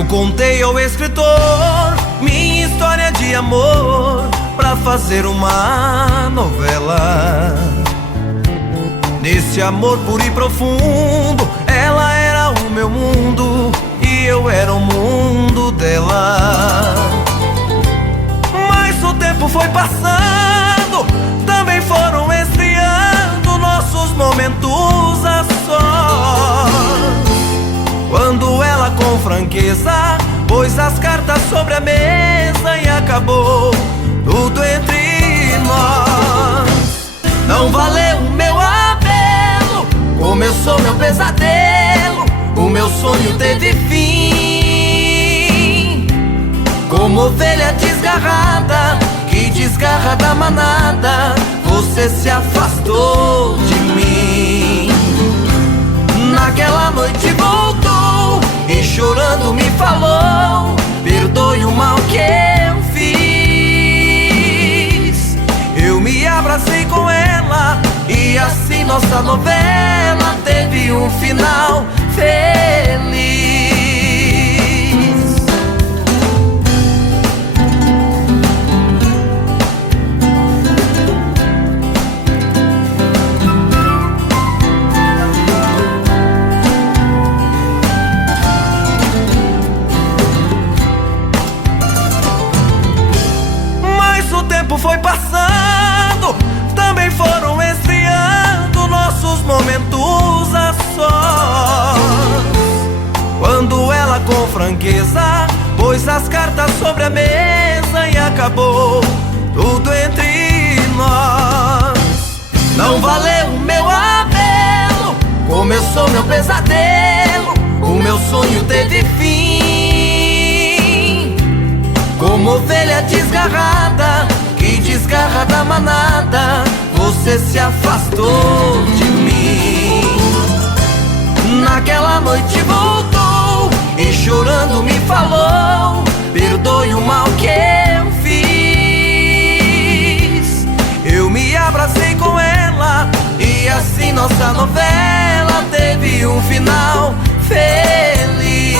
Eu contei ao escritor minha história de amor pra fazer uma novela. Nesse amor puro e profundo, ela era o meu mundo e eu era o mundo dela. Mas o tempo foi passando, também foram esfriando nossos momentos a sós. Quando ela com franqueza pôs as cartas sobre a mesa e acabou tudo entre nós. Não valeu o meu apelo, começou meu pesadelo, o meu sonho teve fim. Como ovelha desgarrada, que desgarra da manada, você se afastou de mim. Naquela noite voltou e chorando me falou: perdoe o mal que eu fiz. Eu me abracei com ela e assim nossa novela teve um final feliz. Foi passando, também foram esfriando nossos momentos a sós. Quando ela com franqueza pôs as cartas sobre a mesa e acabou tudo entre nós. Não valeu o meu apelo, começou meu pesadelo, o meu sonho teve fim. Como ovelha desgarrada, que desgarra da manada, você se afastou de mim. Naquela noite voltou e chorando me falou: perdoe o mal que eu fiz. Eu me abracei com ela e assim nossa novela teve um final feliz.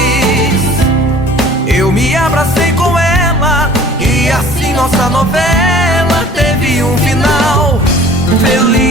Eu me abracei com ela e assim nossa novela teve um final feliz.